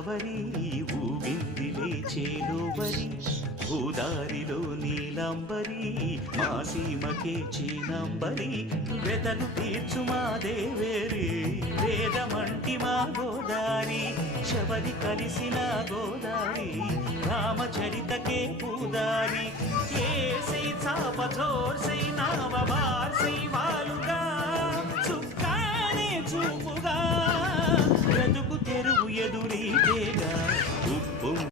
గోదావరి ఊగిందిలే చేలోబరి గోదారిలో నీలంబరి మా సీమకే చీనంబరి వెతలు తీర్చు మా దేవేరి వేదమంటి మా గోదారి శబరి కలిసిన గోదారి రామచరితకే పూదారి ఏసై చాప జోర్సై నావ బార్సై వాలుగా చుక్కానే చూపుగా బ్రతుకు తెరువు ఎదురే